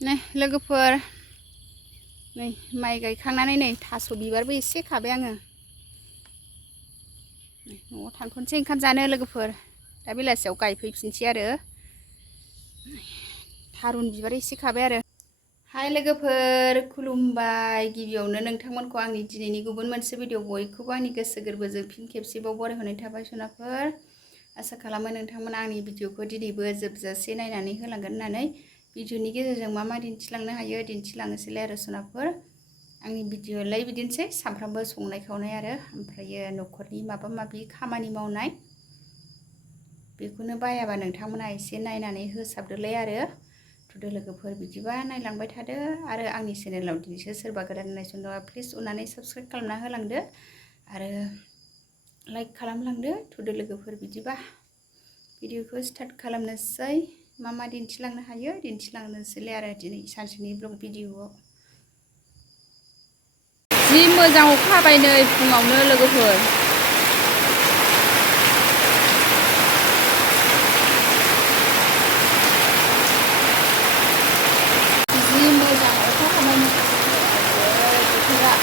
नै लोगोफोर नै माइ गायखांनानै नै थास' बिबारबो एसे खाबाय आङो न'आव थांथ'नोसै ओंखाम जानो लोगोफोर दा बेलासियाव गायफैफिनसै आरो थारुन बिबार एसे खाबाय आरो हाय लोगोफोर खुलुमबाय गिबियावनो नोंथांमोनखौ आंनि दिनैनि गुबुन मोनसे भिडिअ बयखौबो आंनि गोसो गोरबोजों फिन खेबसेबाव बरायहरनाय थाबाय सनाफोर आसा खालामो नोंथांमोना आंनि भिडिअखौ दिनैबो जोबजासे नायनानै होलांगोन होननानै भिडिअनि गेजेरजों मा मा दिन्थिलांनो हायो दिन्थिलांनोसैलाय आरो सनाफोर आंनि भिडिअआलाय बिदिनोसै सानफ्रामबो संनाय खावनाय आरो ओमफ्रायो न'खरनि माबा माबि खामानि मावनाय बेखौनो बायाबा नोंथांमोना एसे नायनानै होसाबदोलाय आरो थुदो लोगोफोर बिदिबा नायलांबाय थादो आरो आंनि चेनेलाव दिनैसो सोरबा गोदान नायसनदोंबा प्लिज अननानै साबस्क्राइब खालामना होलांदो आरो लाइक खालामलांदो थुदो लोगोफोर बिदिबा भिडिअखौ स्टार्ट खालामनोसै मा मा दिन्थिलांनो हायो दिन्थिलांनोसैलाय आरो दिनै सानसेनि ब्लग भिडिअआव जि मोजां अखा हाबाय नै फुङावनो लोगोफोर जि मोजां अखा हाबाय बोथोरा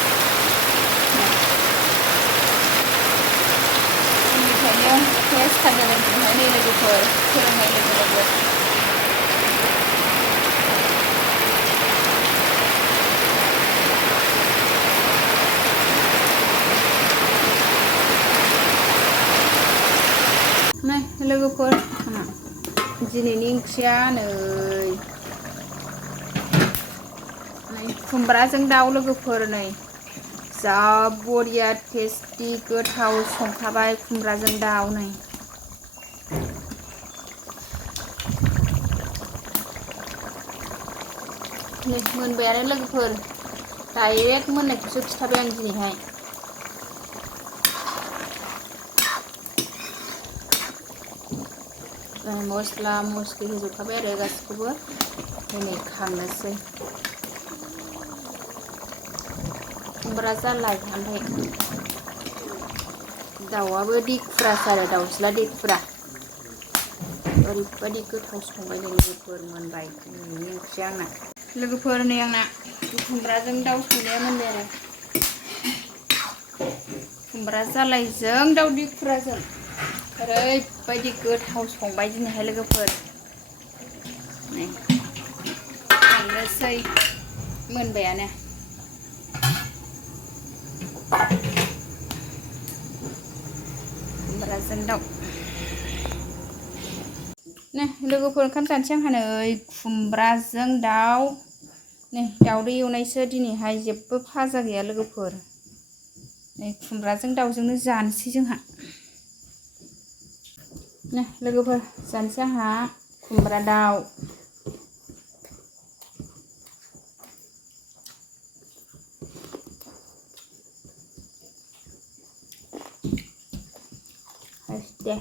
बेनिखायनो अखाया स्टार्ट जादों जोंहाय नै लोगोफोर फोरोंनाय लोगो लोगो नै लोगोफोर दिनैनि ओंख्रिया नै खुमब्राजों दाउ लोगोफोर नै जा बरिया टेस्टि गोथाव संखाबाय खुमब्राजों दाउ नै मोनबायानो लोगोफोर डाइरेक्ट मोननायखौसो खिथाबाय आं दिनैहाय मस्ला मस्लि होजोबखाबाय आरो गासिखौबो दिनै खांनोसै खुमब्रा जालाय ओमफ्राय दाउआबो देखुरासो आरो दाउज्ला देखुरा ओरैबायदि गोथाव संबाय नै लोगोफोर मोनबाय दिनैनि ओंख्रिया आंना लोगोफोर नै आंना खुमब्राजों दाउ संनाया मोनबाय आरो खुमब्रा जालायजों दाउ देखुराजों ओरैबायदि गोथाव संबाय दिनैहाय लोगोफोर नै खांनोसै मोनबायानो खुमब्राजों दाउ नै लोगोफोर ओंखाम जानोसै आंहा नै खुमब्राजों दाउ नै दाउदै एवनायसो दिनैहाय जेबो फाजा गैया लोगोफोर नै खुमब्राजों दाउजोंनो जानोसै जोंहा नै लोगोफोर जानोसै आंहा खुमब्रा दाउ दे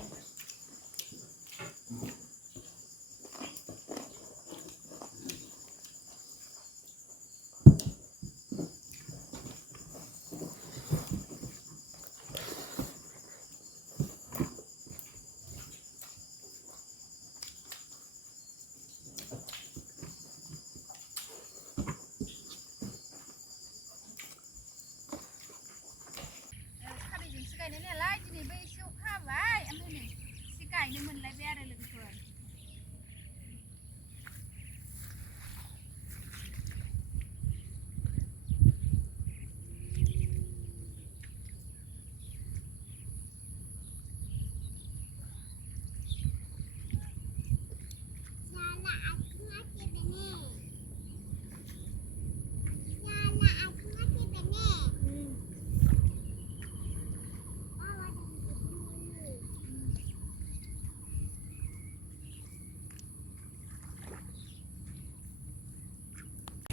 गायनाय नालाय दिनैबो एसे अखा हाबाय ओमफ्राय नै एसे गायनो मोनलायबाय आरो लोगोफोर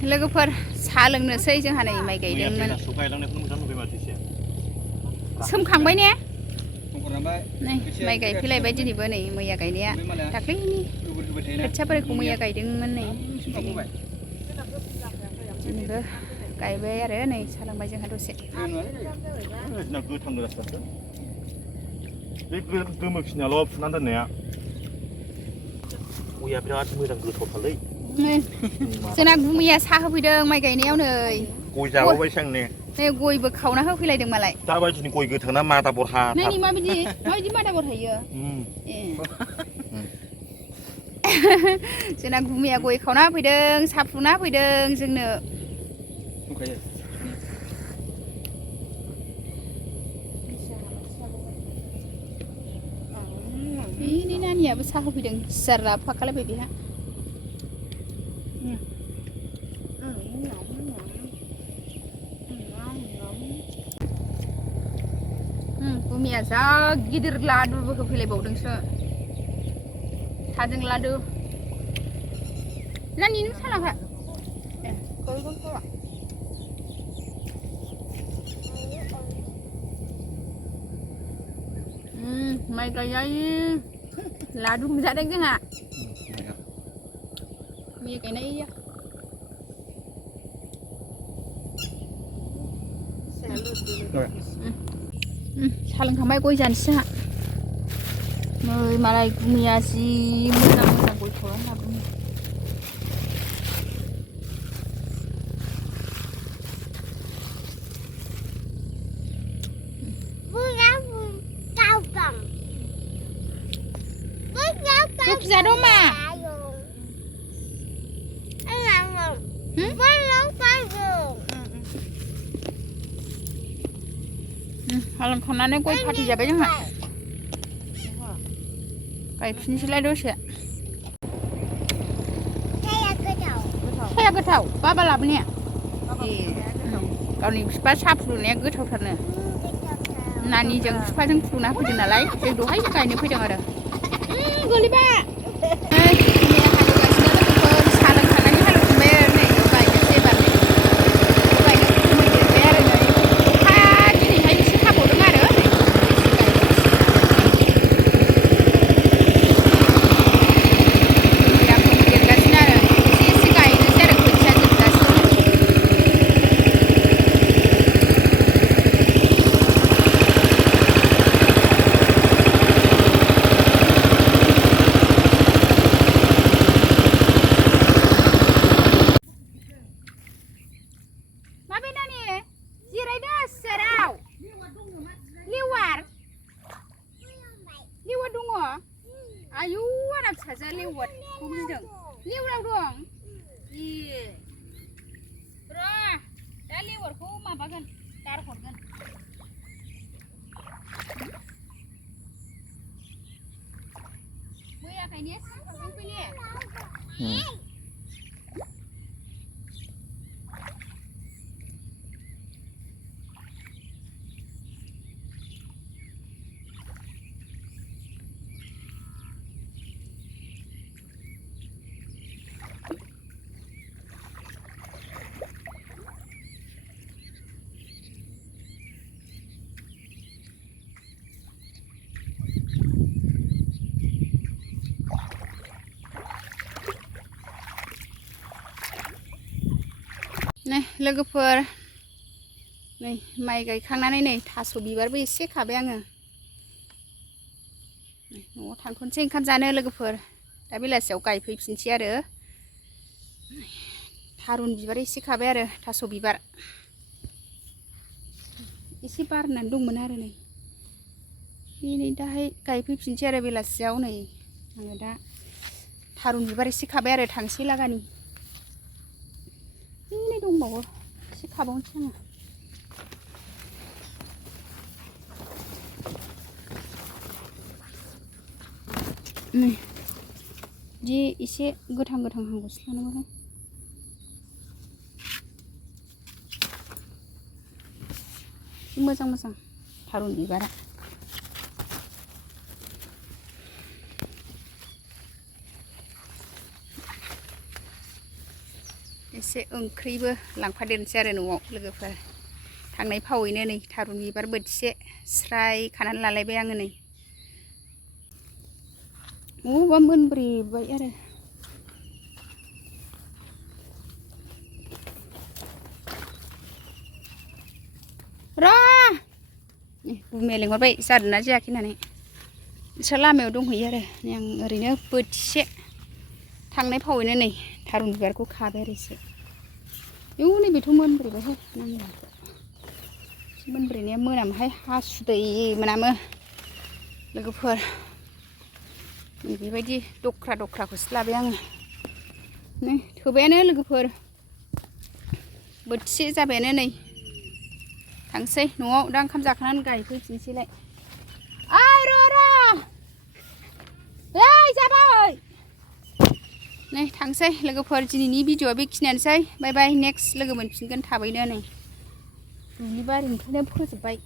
लोगोफोर साहा लोंनोसै जोंहा नै माइ गायदोंमोन सोमखांबाय ने नै माइ गायफैलायबाय दिनैबो नै मैया गायनाया दाख्लैनि खोथियाफोरखौ मैया गायदोंमोन नै दिनैबो गायबाय आरो नै साहा लोंबाय जोंहा दसे बे गोमो खिनियाल' फुनानै दोननाया मैया बिराद मोजां गोथावथारलै जोंना गुमैया साहा होफैदों माइ गायनायाव नै गय जाबावबाय सांने नै गयबो खावना होफैलायदों मालाय दाबायदिनि गय गोथांना मादा बरहा नायनि माबायदि मादा बरहायो जोंना गुमैया गय खावना होफैदों साहा फुदुंना होफैदों जोंनो ini nani ya besar hobi deng serap pakai lebih dia bumi asa gidir ladu bukan pilih bau deng se tajeng ladu nani ini salah kak kau mày cái giấy là đúng ra đây cái hả mày cái này salon kamay koy dyan sa malay kumiya si muna koy koran na bumi ra đâu mà Halang khonane goi pati jabe जोंहा गायफिनसैलाय दसे साया गोथाव बाबा लाबोनाया गावनि बिफा साहा फुदुंनाया गोथावथारनो नानिजों बिफाजों फुदुंना फैदों नालाय जों दहाय गायनो फैदों आरो गोलैबा Ayu, anak saja lewat. Kumi dong. Lewat dong. Iya. Bro, dah lewat. Kau mah bagan. Taruh kan. Boleh apa ini? Kau pilih. Nih लोगोफोर नै माइ गायखांनानै नै थास' बिबारबो एसे खाबाय आङो न'आव थांखनोसै ओंखाम जानो लोगोफोर दा बेलासियाव गायफैफिनसै आरो थारुन बिबार एसे खाबाय आरो थास' बिबार एसे बारनानै दंमोन आरो नै दाहाय गायफैफिनसै आरो बेलासियाव नै आङो दा थारुन बिबार एसे खाबाय आरो थांसै लागानि ini dongbawo si खाबावनोसै आङो नै जि एसे गोथां हांगौसो लानांगौ मोजां थारुन बिबारा एसे ओंख्रिबो लांफादेरनोसै आरो न'आव लोगोफोर थांनाय फावैनो नै थारुन बिबार बोथिसे स्राय खानानै लालायबाय आङो नै बा मोनब्रेबाय आरो र' बुमिया लेंहरबाय जादोंना जायाखै होननानै बिसोर लामायाव दंहैयो आरो आं ओरैनो बोथिसे थांनाय फावैनो नै थारुन बिबारखौ खाबाय आरो एसे इउ नैबेथ' मोनब्रैबायहाय नांला मोनब्रैनाया मोनामहाय हासुदै मोनामो लोगोफोर बेबायदि दख्रा दख्राखौसो लाबाय आङो नै थोबायानो लोगोफोर बोथिसे जाबायानो नै थांसै न'आव दा ओंखाम जाखांनानै गायफैफिनसैलाय ओइ र' ओइ जाबाय नै थांसै लोगोफोर दिनैनि भिडिअआ बेखिनियानोसै बाय बाय नेक्स्ट लोगो मोनफिनगोन थाबैनो नै दुब्लि बारिनिफ्रायनो फोजोबबाय।